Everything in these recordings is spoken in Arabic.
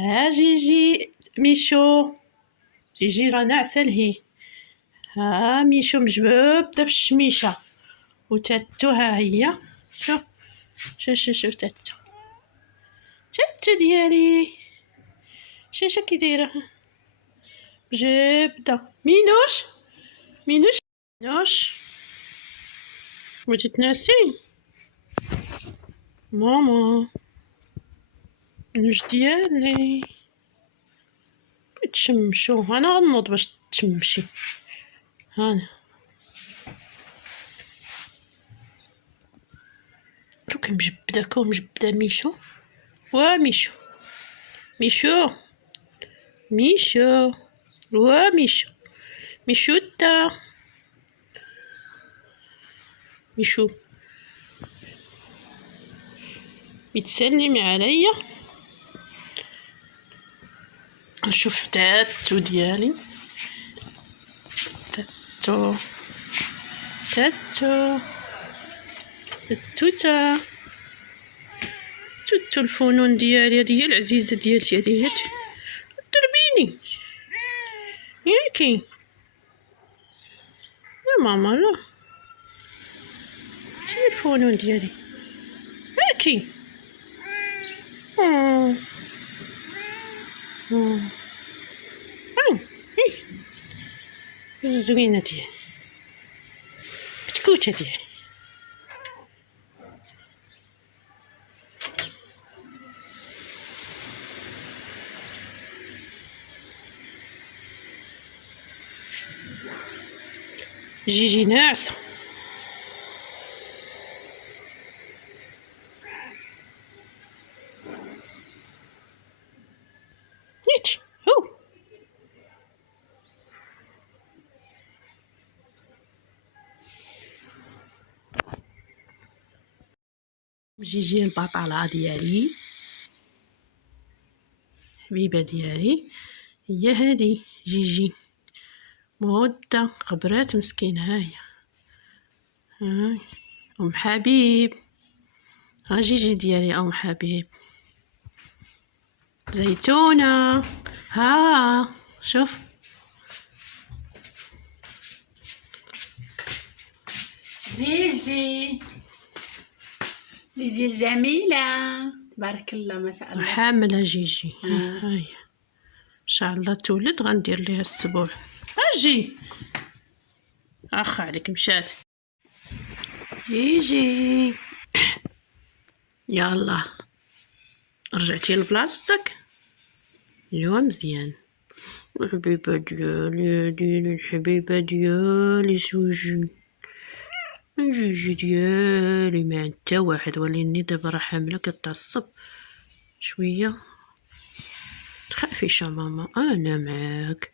ها جيجي ميشو، جيجي راه ناعسة لهي. ها ميشو مجبوبة في الشميشة، وتاتو ها هي. شوف شوف شوف شوف تاتو، تاتو ديالي شاشة كي دايرة جبدة. مينوش مينوش مينوش بغيتي تنعسي؟ ماما مينوش ديالي تشمشو. انا غنوض باش تشمشي. هانا شوف كنجبدها كنجبدها ميشو. وا ميشو ميشو ميشو وا ميشو ميشوتا ميشو يتسلمي عليا. نشوف تاتو ديالي، تاتو تاتو التوتا توتو الفنون ديالي. هذه هي العزيزة ديالتي، هذه هي. ضربيني ياكي يا ماما، لا هي الفنون ديالي ياكي. الزوينة ديالي، كتكوتة ديالي. جيجي ناعسة. نيتي هو جيجي البطلة ديالي، حبيبة ديالي، هي هادي جيجي مودة خبرات مسكينة. هاهي هاي أم حبيب، ها جيجي ديالي أم حبيب. زيتونة ها شوف زيزي زيزي الجميلة، تبارك الله ما شاء الله. حاملة جيجي. هاي ان شاء الله تولد غندير ليها السبوع. اجي اخ عليك مشات جيجي. يلا رجعتي لبلاصتك. ايوا مزيان. الحبيبة ديالي ديالي الحبيبة ديالي سوجي جيجي ديالي. ما عند حتى واحد، وليني دابا راه حاملة كتعصب شوية. تخافيش ماما انا معاك.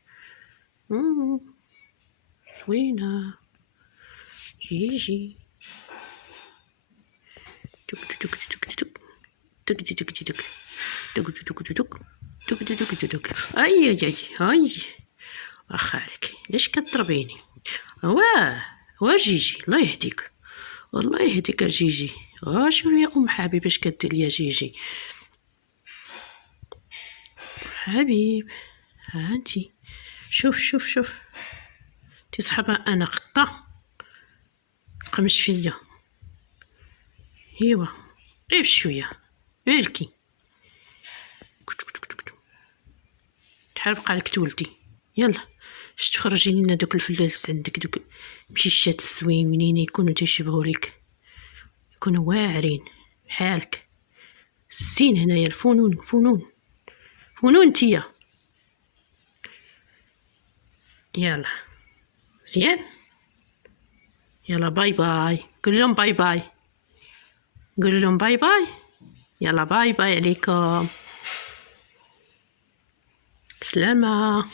زوينة جيجي. تك تك تك تك تك تك تك تك تك تك تك تك. اي اي هاي واخا عليك، ليش كتضربيني؟ واه جيجي الله يهديك، والله يهديك جيجي. شوف يا ام حبيب اش كدير يا جيجي حبيب. ها انتي شوف شوف شوف انتي صحابة انا قطة قمش فيا. ايوا غير شويه مالكي شحال بقالك تولدي؟ يلا اش تخرجي لينا دوك الفلالس عندك، دوك مشيشات الزوينين يكونوا تيشبهوا ليك، يكونوا واعرين بحالك. الزين هنايا الفنون فنون فنون نتيا. يلا مزيان. يلا باي باي، قول لهم باي باي، قول لهم باي باي. يلا باي باي عليكم، سلامة.